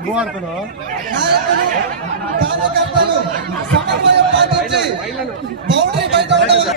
మూవాడుతున్నా నాయకులు కార్యకర్తలు సమన్వయం పాటించి బౌండరీ బయట ఉండవలసి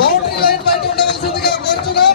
బౌండరీ లైన్ బయట ఉండవలసిందిగా కోరుచున్నాం.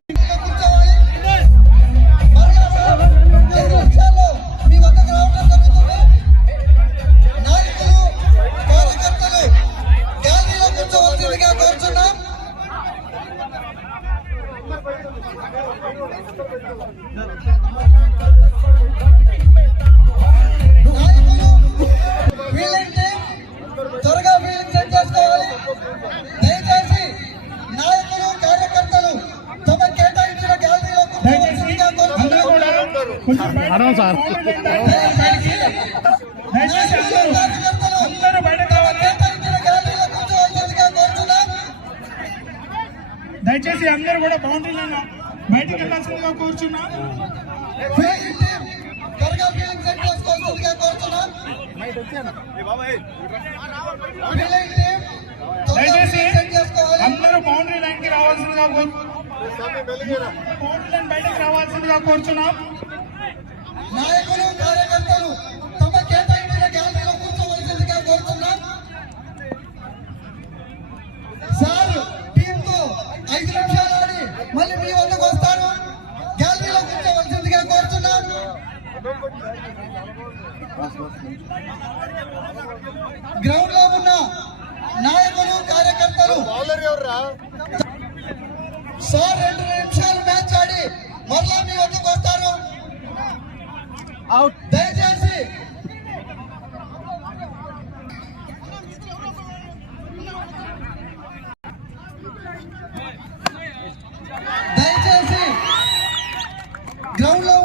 త్వరగా ఫీల్డింగ్ సెట్ చేసుకోవాలి. దయచేసి నాయకులు కార్యకర్తలు తమ కేటాయించిన గ్యాలరీలో అడవం సార్. దయచేసి అందరూ కూడా బౌండరీ లైన్ బయటికి వెళ్ళాల్సిందిగా కోరుచున్నా. దయచేసి అందరూ బౌండరీ లైన్కి రావాల్సిందిగా బౌండరీ లైన్ బయటకు రావాల్సిందిగా కోరుచున్నాం. నాయకులు కార్యకర్తలు గ్రౌండ్లో ఉన్న నాయకులు కార్యకర్తలు. సార్ రెండు నిమిషాలు మ్యాచ్ ఆడి మరలా మీ వద్దకు వస్తారు. అవుట్ దయచేసి దయచేసి గ్రౌండ్లో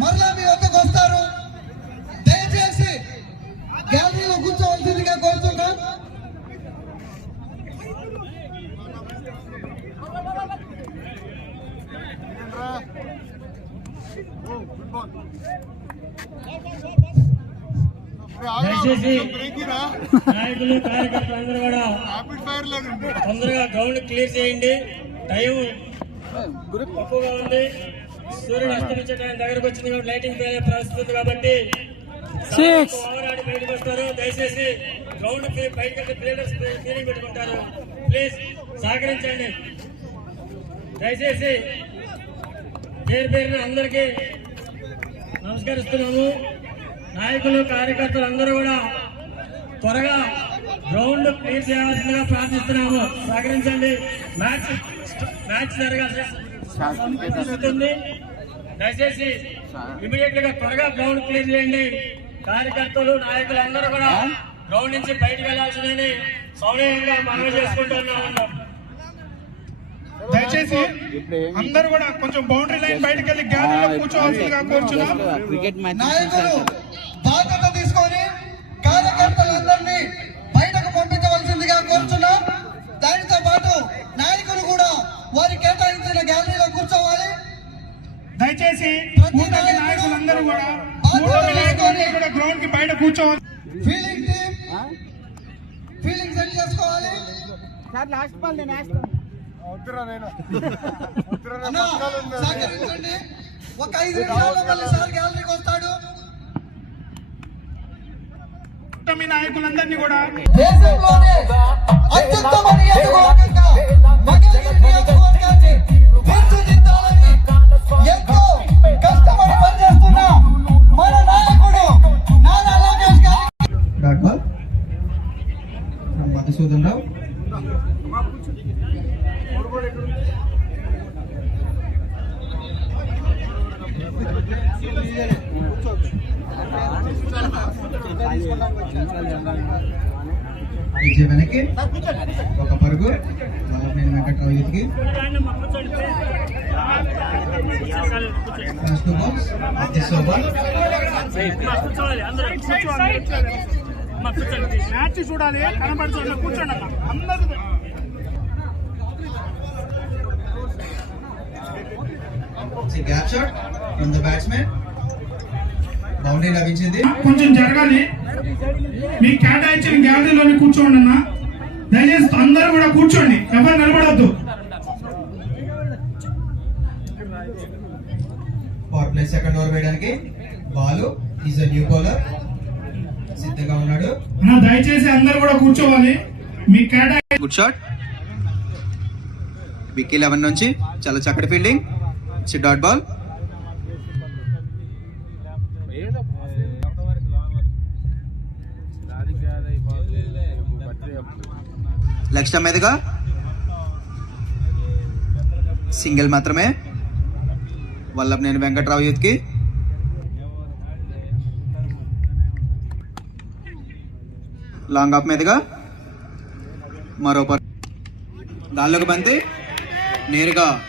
మరలా మీ వద్దకు వస్తారు. దయచేసి గ్యాలరీలో కూర్చోవలసిందిగా కోరుతున్నాం దయచేసి నాయకులు కార్యకర్తలు అందరూ కూడా తొందరగా గ్రౌండ్ క్లియర్ చేయండి. టైం తక్కువగా ఉంది. సూర్యుడు అస్తమించే టైం దగ్గరకు వచ్చింది కాబట్టి లైటింగ్ పేరే పరిస్థితి ఉంది కాబట్టి బయటకు వస్తారు. దయచేసి గ్రౌండ్ బయటకు వెళ్తే ప్లేయర్స్ ఫీలింగ్ పెట్టుకుంటారు. ప్లీజ్ సహకరించండి. దయచేసి పేరు పేరున అందరికీ నమస్కరిస్తున్నాము. నాయకులు కార్యకర్తలు అందరూ కూడా త్వరగా గ్రౌండ్ క్లియర్ చేయాల్సిందిగా ప్రార్థిస్తున్నాము. సహకరించండి. మ్యాచ్ మ్యాచ్ జరగాల్సింది దయచేసి ఇమీడియట్గా త్వరగా గ్రౌండ్ క్లియర్ చేయండి. కార్యకర్తలు నాయకులు అందరూ కూడా గ్రౌండ్ నుంచి బయటకు వెళ్ళాల్సిందని సౌనీయంగా మనవి చేసుకుంటున్నాము దయచేసి అందరూ కూడా కొంచెం బౌండరీ లైన్ బయటకు వెళ్ళి గ్యాలరీలో కూర్చోవాల్సిందిగా కోరుచున్నాం. క్రికెట్ మ్యాచ్ నాయకులు దయచేసి కూటమి నాయకులందరూ కూడా కూటమి నాయకులందరూ కూడా గ్రౌండ్కి బయట కూర్చోవాలి ఫీలింగ్ టీమ్ ఫీలింగ్ సెట్ చేసుకోవాలి. సార్ లాస్ట్ బాల్ నేను వేస్తాను. సహకరించండి. ఒక ఐదు నిమిషాల్లో మళ్ళీ సార్ గ్యాలరీకి వస్తాడు. కూటమి నాయకులందరినీ కూడా దేశంలోనే అత్యుత్తమ నియోజకవర్గంగా మంగళగిరి నియోజకవర్గాన్ని వెనక్కి ఒక పరుగు. ఫస్ట్ మ్యాచ్ చూడాలి కనబడుతుంది కూర్చోండి అందరికి gap shot from the batsmen boundary లభించింది. కొంచెం జరగాలి. మీ కేటాయించిన గ్యాలరీలోని కూర్చోండి అన్న. దయచేసి అందరూ కూడా కూర్చోండి. ఎవరు నిలబడద్దు. పవర్ ప్లే సెకండ్ ఓవర్ వేయడానికి Balu is a new bowler సిద్ధంగా ఉన్నాడు. అన్న దయచేసి అందరూ కూడా కూర్చోవాలి. మీ కేటాయి గుడ్ షాట్ విక్కీ లెవెన్ నుంచి చాలా చక్కటి ఫీల్డింగ్ డాట్ బాల్ లెగ్ మీదుగా? సింగిల్ మాత్రమే. వల్లభ నేను వెంకట్రావు యూత్కి. లాంగ్ ఆఫ్ మీదుగా. మరో పర్ బంతి. నేరుగా.